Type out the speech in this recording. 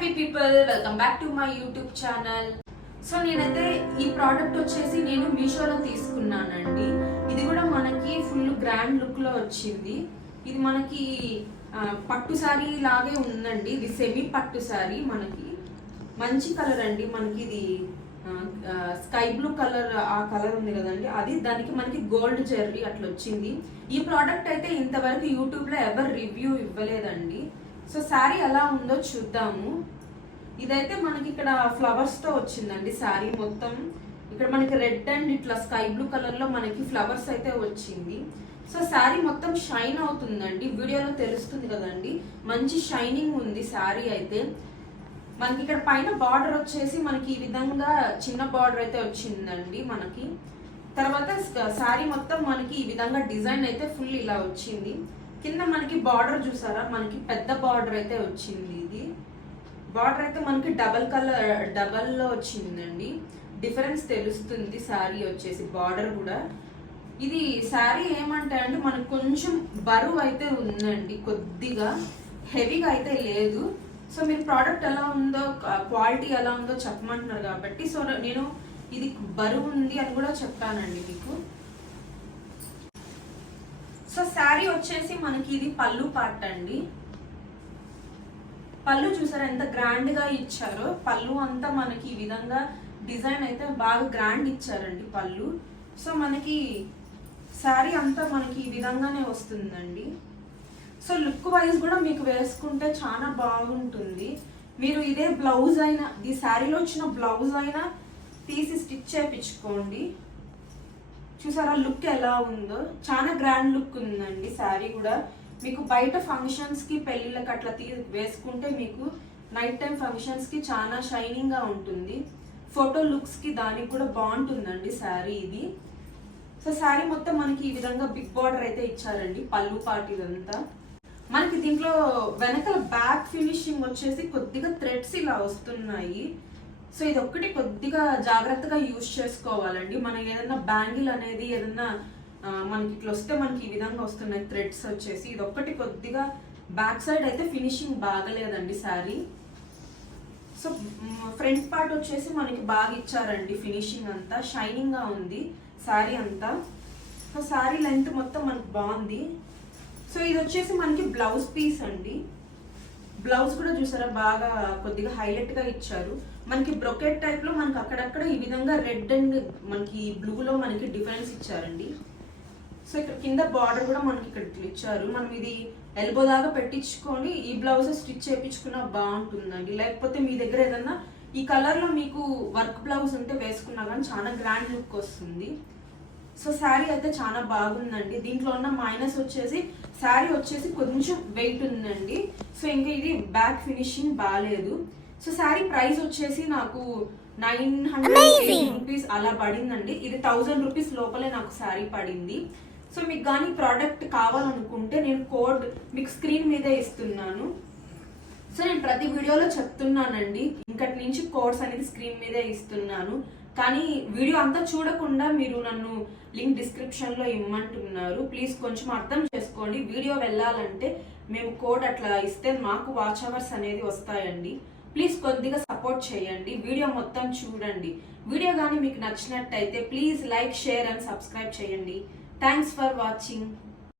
Happy people welcome back to my YouTube channel so నేనైతే ఈ product వచ్చేసి నేను మీషోలో తీసుకున్నానండి. ఇది కూడా మనకి ఫుల్ గ్రాండ్ లుక్లో వచ్చింది. ఇది మనకి పట్టు సారీ లాగే ఉందండి. ఇది సెమీ పట్టు సారీ మనకి. మంచి కలర్ అండి. మనకి ఇది స్కై బ్లూ కలర్ ఆ కలర్ ఉంది కదండి. అది దానికి మనకి గోల్డ్ జెర్రీ అట్లా వచ్చింది. ఈ ప్రోడక్ట్ అయితే ఇంతవరకు యూట్యూబ్లో ఎవరు రివ్యూ ఇవ్వలేదండి. సో శారీ ఎలా ఉందో చూద్దాము. ఇదైతే మనకి ఇక్కడ ఫ్లవర్స్తో వచ్చిందండి శారీ మొత్తం. ఇక్కడ మనకి రెడ్ అండ్ ఇట్లా స్కై బ్లూ కలర్లో మనకి ఫ్లవర్స్ అయితే వచ్చింది. సో శారీ మొత్తం షైన్ అవుతుందండి. వీడియోలో తెలుస్తుంది కదండి. మంచి షైనింగ్ ఉంది శారీ అయితే. మనకి ఇక్కడ పైన బార్డర్ వచ్చేసి మనకి ఈ విధంగా చిన్న బార్డర్ అయితే వచ్చిందండి మనకి. తర్వాత శారీ మొత్తం మనకి ఈ విధంగా డిజైన్ అయితే ఫుల్ ఇలా వచ్చింది. కింద మనకి బార్డర్ చూసారా? మనకి పెద్ద బార్డర్ అయితే వచ్చింది ఇది. బార్డర్ అయితే మనకి డబల్ కలర్ డబల్లో వచ్చిందండి. డిఫరెన్స్ తెలుస్తుంది శారీ వచ్చేసి బార్డర్ కూడా. ఇది శారీ ఏమంటే అండి మనకు కొంచెం బరువు అయితే ఉందండి కొద్దిగా. హెవీగా అయితే లేదు. సో మీరు ప్రోడక్ట్ ఎలా ఉందో క్వాలిటీ ఎలా ఉందో చెప్పమంటున్నారు కాబట్టి సో నేను ఇది బరువు ఉంది అని కూడా చెప్పానండి మీకు. సో శారీ వచ్చేసి మనకి ఇది పళ్ళు పార్ట్ అండి. పళ్ళు చూసారా ఎంత గ్రాండ్గా ఇచ్చారో? పళ్ళు అంతా మనకి ఈ విధంగా డిజైన్ అయితే బాగా గ్రాండ్ ఇచ్చారండి పళ్ళు. సో మనకి శారీ అంతా మనకి ఈ విధంగానే వస్తుందండి. సో లుక్ వైజ్ కూడా మీకు వేసుకుంటే చాలా బాగుంటుంది. మీరు ఇదే బ్లౌజ్ అయినా ఈ శారీలో వచ్చిన బ్లౌజ్ అయినా తీసి స్టిచ్ చేయించుకోండి. చూసారా? లుక్ ఎలా ఉందో? చాలా గ్రాండ్ లుక్ ఉందండి శారీ కూడా. మీకు బయట ఫంక్షన్స్కి పెళ్ళిళ్ళకి అట్లా తీ వేసుకుంటే మీకు నైట్ టైం ఫంక్షన్స్కి చాలా షైనింగ్గా ఉంటుంది. ఫోటో లుక్స్కి దానికి కూడా బాగుంటుందండి శారీ ఇది. సో శారీ మొత్తం మనకి ఈ విధంగా బిగ్ బార్డర్ అయితే ఇచ్చారండి పళ్ళు పాటు ఇదంతా మనకి దీంట్లో వెనకాల బ్యాక్ ఫినిషింగ్ వచ్చేసి కొద్దిగా థ్రెడ్స్ ఇలా వస్తున్నాయి. సో ఇది ఒక్కటి కొద్దిగా జాగ్రత్తగా యూజ్ చేసుకోవాలండి. మనం ఏదైనా బ్యాంగిల్ అనేది ఏదైనా మనకి ఇట్లా వస్తే మనకి ఈ విధంగా వస్తున్నాయి థ్రెడ్స్ వచ్చేసి. ఇది ఒక్కటి కొద్దిగా బ్యాక్ సైడ్ అయితే ఫినిషింగ్ బాగలేదండి శారీ. సో ఫ్రంట్ పార్ట్ వచ్చేసి మనకి బాగా ఇచ్చారండి ఫినిషింగ్ అంతా. షైనింగ్గా ఉంది శారీ అంతా. సో శారీ లెంత్ మొత్తం మనకి బాగుంది. సో ఇది వచ్చేసి మనకి బ్లౌజ్ పీస్ అండి. బ్లౌజ్ కూడా చూసారా? బాగా కొద్దిగా హైలైట్గా ఇచ్చారు. మనకి బ్రొకెట్ టైప్లో మనకి అక్కడక్కడ ఈ విధంగా రెడ్ అండ్ మనకి బ్లూలో మనకి డిఫరెన్స్ ఇచ్చారండి. సో ఇక్కడ కింద బార్డర్ కూడా మనకి ఇక్కడ ఇచ్చారు. మనం ఇది ఎల్బో దాకా పెట్టించుకొని ఈ బ్లౌజ్ స్టిచ్ చేయించుకున్నా బాగుంటుందండి. లేకపోతే మీ దగ్గర ఏదన్నా ఈ కలర్లో మీకు వర్క్ బ్లౌజ్ ఉంటే వేసుకున్నా కానీ చాలా గ్రాండ్ లుక్ వస్తుంది. సో శారీ అయితే చాలా బాగుందండి. దీంట్లో ఉన్న మైనస్ వచ్చేసి శారీ వచ్చేసి కొంచెం వెయిట్ ఉందండి. సో ఇంకా ఇది బ్యాక్ ఫినిషింగ్ బాగాలేదు సో శారీ ప్రైస్ వచ్చేసి నాకు నైన్ హండ్రెడ్ రూపీస్ అలా పడిందండి. ఇది థౌజండ్ రూపీస్ లోపలే నాకు శారీ పడింది. సో మీకు కానీ ప్రోడక్ట్ కావాలనుకుంటే నేను కోడ్ మీకు స్క్రీన్ మీదే ఇస్తున్నాను. సో నేను ప్రతి వీడియోలో చెప్తున్నానండి. ఇంకటి నుంచి కోర్స్ అనేది స్క్రీన్ మీదే ఇస్తున్నాను. కానీ వీడియో అంతా చూడకుండా మీరు నన్ను లింక్ డిస్క్రిప్షన్లో ఇమ్మంటున్నారు. ప్లీజ్ కొంచెం అర్థం చేసుకోండి. వీడియో వెళ్ళాలంటే మేము కోడ్ అట్లా ఇస్తే మాకు వాచ్ అవర్స్ అనేది వస్తాయండి. ప్లీజ్ కొద్దిగా సపోర్ట్ చేయండి. వీడియో మొత్తం చూడండి. వీడియో కానీ మీకు నచ్చినట్టయితే please like share and subscribe చేయండి. Thanks for watching.